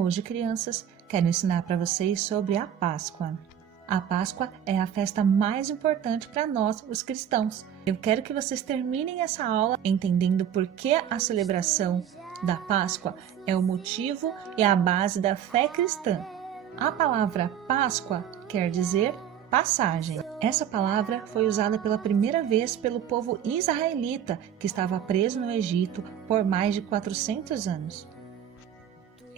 Hoje, crianças, quero ensinar para vocês sobre a Páscoa. A Páscoa é a festa mais importante para nós, os cristãos. Eu quero que vocês terminem essa aula entendendo por que a celebração da Páscoa é o motivo e a base da fé cristã. A palavra Páscoa quer dizer passagem. Essa palavra foi usada pela primeira vez pelo povo israelita, que estava preso no Egito por mais de 400 anos.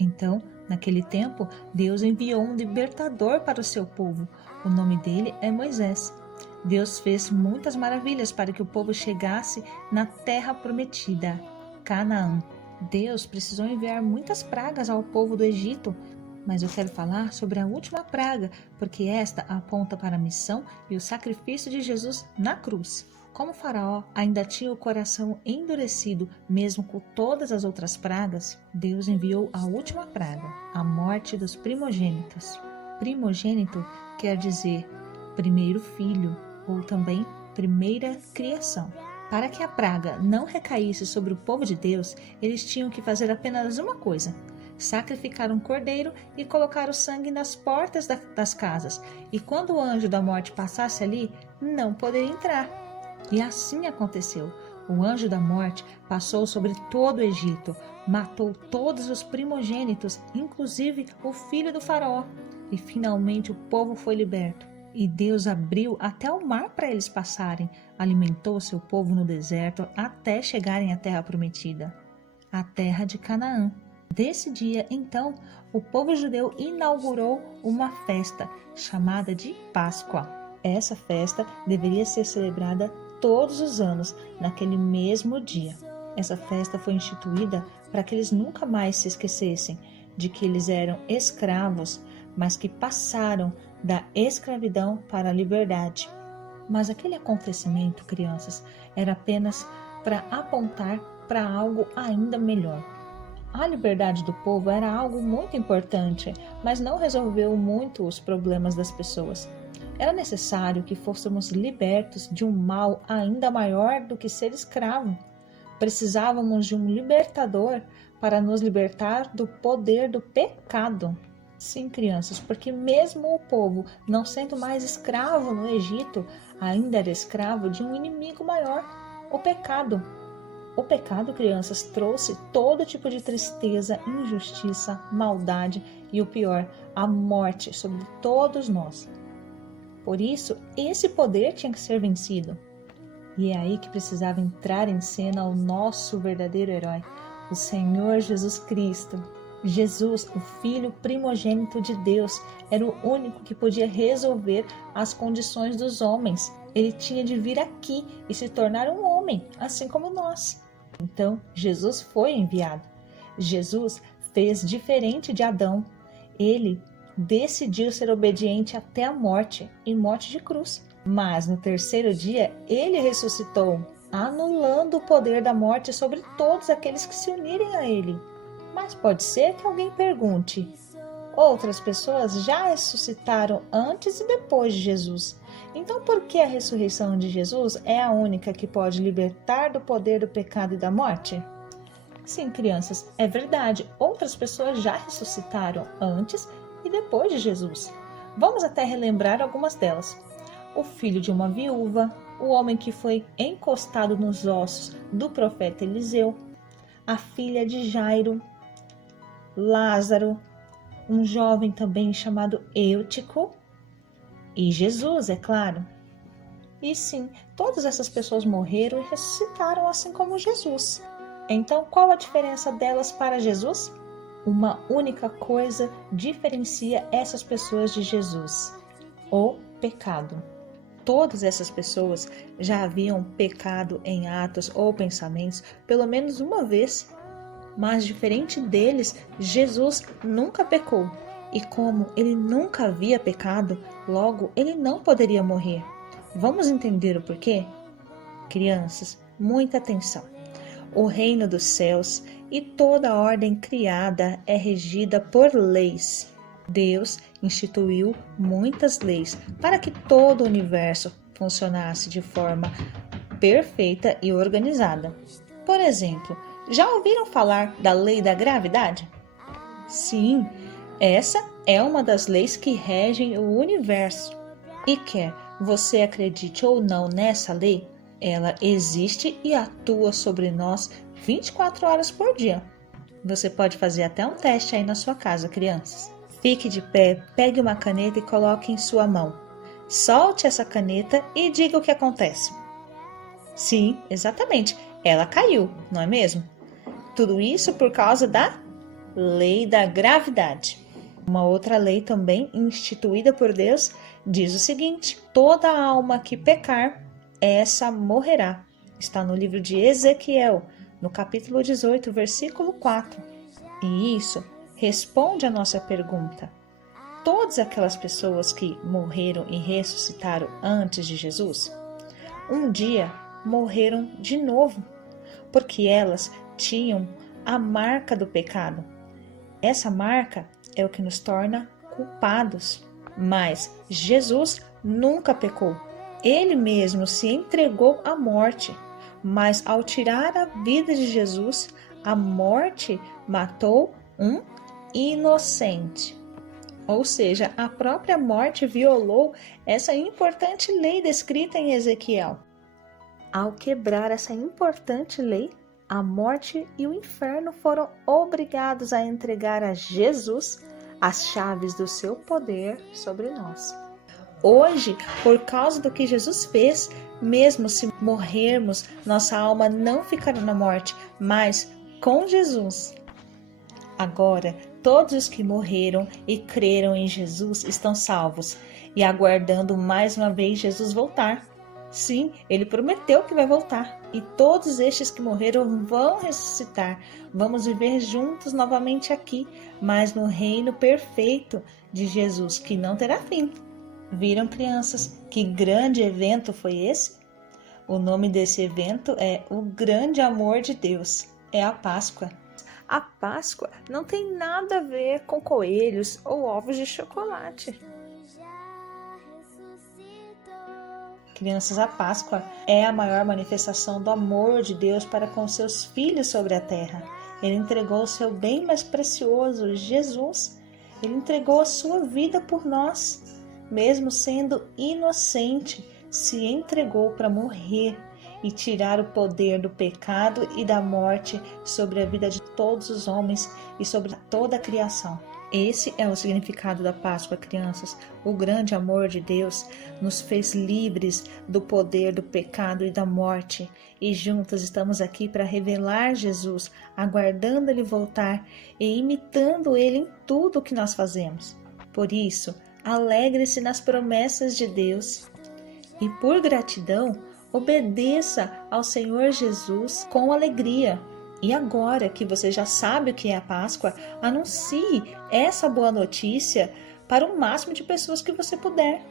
Então, naquele tempo, Deus enviou um libertador para o seu povo. O nome dele é Moisés. Deus fez muitas maravilhas para que o povo chegasse na terra prometida, Canaã. Deus precisou enviar muitas pragas ao povo do Egito, mas eu quero falar sobre a última praga, porque esta aponta para a missão e o sacrifício de Jesus na cruz. Como o faraó ainda tinha o coração endurecido, mesmo com todas as outras pragas, Deus enviou a última praga, a morte dos primogênitos. Primogênito quer dizer primeiro filho, ou também primeira criação. Para que a praga não recaísse sobre o povo de Deus, eles tinham que fazer apenas uma coisa: sacrificar um cordeiro e colocar o sangue nas portas das casas. E quando o anjo da morte passasse ali, não poderia entrar. E assim aconteceu. O anjo da morte passou sobre todo o Egito, matou todos os primogênitos, inclusive o filho do faraó. E finalmente o povo foi liberto. E Deus abriu até o mar para eles passarem, alimentou seu povo no deserto até chegarem à terra prometida, a terra de Canaã. Desse dia, então, o povo judeu inaugurou uma festa chamada de Páscoa. Essa festa deveria ser celebrada todos os anos, naquele mesmo dia. Essa festa foi instituída para que eles nunca mais se esquecessem de que eles eram escravos, mas que passaram da escravidão para a liberdade. Mas aquele acontecimento, crianças, era apenas para apontar para algo ainda melhor. A liberdade do povo era algo muito importante, mas não resolveu muito os problemas das pessoas. Era necessário que fôssemos libertos de um mal ainda maior do que ser escravo. Precisávamos de um libertador para nos libertar do poder do pecado. Sim, crianças, porque mesmo o povo, não sendo mais escravo no Egito, ainda era escravo de um inimigo maior, o pecado. O pecado, crianças, trouxe todo tipo de tristeza, injustiça, maldade e o pior, a morte sobre todos nós. Por isso, esse poder tinha que ser vencido. E é aí que precisava entrar em cena o nosso verdadeiro herói, o Senhor Jesus Cristo. Jesus, o Filho primogênito de Deus, era o único que podia resolver as condições dos homens. Ele tinha de vir aqui e se tornar um homem, assim como nós. Então, Jesus foi enviado. Jesus fez diferente de Adão. Ele decidiu ser obediente até a morte, e morte de cruz. Mas no terceiro dia, ele ressuscitou, anulando o poder da morte sobre todos aqueles que se unirem a ele. Mas pode ser que alguém pergunte: outras pessoas já ressuscitaram antes e depois de Jesus. Então por que a ressurreição de Jesus é a única que pode libertar do poder do pecado e da morte? Sim, crianças, é verdade. Outras pessoas já ressuscitaram antes e depois de Jesus. Vamos até relembrar algumas delas. O filho de uma viúva, o homem que foi encostado nos ossos do profeta Eliseu, a filha de Jairo, Lázaro, um jovem também chamado Eutico e Jesus, é claro. E sim, todas essas pessoas morreram e ressuscitaram assim como Jesus. Então, qual a diferença delas para Jesus? Uma única coisa diferencia essas pessoas de Jesus: o pecado. Todas essas pessoas já haviam pecado em atos ou pensamentos pelo menos uma vez. Mas diferente deles, Jesus nunca pecou. E como ele nunca havia pecado, logo ele não poderia morrer. Vamos entender o porquê? Crianças, muita atenção. O reino dos céus e toda a ordem criada é regida por leis. Deus instituiu muitas leis para que todo o universo funcionasse de forma perfeita e organizada. Por exemplo, já ouviram falar da lei da gravidade? Sim, essa é uma das leis que regem o universo. E quer você acredite ou não nessa lei, ela existe e atua sobre nós 24 horas por dia. Você pode fazer até um teste aí na sua casa, crianças. Fique de pé, pegue uma caneta e coloque em sua mão. Solte essa caneta e diga o que acontece. Sim, exatamente, ela caiu, não é mesmo? Tudo isso por causa da lei da gravidade. Uma outra lei também instituída por Deus diz o seguinte: toda alma que pecar, essa morrerá. Está no livro de Ezequiel, no capítulo 18, versículo 4. E isso responde à nossa pergunta: todas aquelas pessoas que morreram e ressuscitaram antes de Jesus, um dia morreram de novo, porque elas tinham a marca do pecado. Essa marca é o que nos torna culpados. Mas Jesus nunca pecou. Ele mesmo se entregou à morte. Mas ao tirar a vida de Jesus, a morte matou um inocente. Ou seja, a própria morte violou essa importante lei descrita em Ezequiel. Ao quebrar essa importante lei, a morte e o inferno foram obrigados a entregar a Jesus as chaves do seu poder sobre nós. Hoje, por causa do que Jesus fez, mesmo se morrermos, nossa alma não ficará na morte, mas com Jesus. Agora, todos os que morreram e creram em Jesus estão salvos e aguardando mais uma vez Jesus voltar. Sim, ele prometeu que vai voltar. E todos estes que morreram vão ressuscitar. Vamos viver juntos novamente aqui, mas no reino perfeito de Jesus, que não terá fim. Viram, crianças, que grande evento foi esse? O nome desse evento é o grande amor de Deus. É a Páscoa. A Páscoa não tem nada a ver com coelhos ou ovos de chocolate. Crianças, a Páscoa é a maior manifestação do amor de Deus para com seus filhos sobre a terra. Ele entregou o seu bem mais precioso, Jesus. Ele entregou a sua vida por nós. Mesmo sendo inocente, se entregou para morrer e tirar o poder do pecado e da morte sobre a vida de todos os homens e sobre toda a criação. Esse é o significado da Páscoa, crianças. O grande amor de Deus nos fez livres do poder do pecado e da morte. E juntas estamos aqui para revelar Jesus, aguardando Ele voltar e imitando Ele em tudo o que nós fazemos. Por isso, alegre-se nas promessas de Deus e, por gratidão, obedeça ao Senhor Jesus com alegria. E agora que você já sabe o que é a Páscoa, anuncie essa boa notícia para o máximo de pessoas que você puder.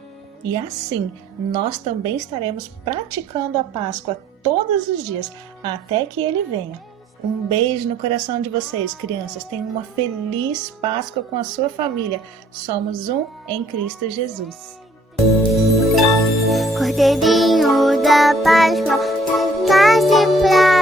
E assim, nós também estaremos praticando a Páscoa todos os dias, até que Ele venha. Um beijo no coração de vocês, crianças. Tenham uma feliz Páscoa com a sua família. Somos um em Cristo Jesus. Cordeirinho da Páscoa, nasce pra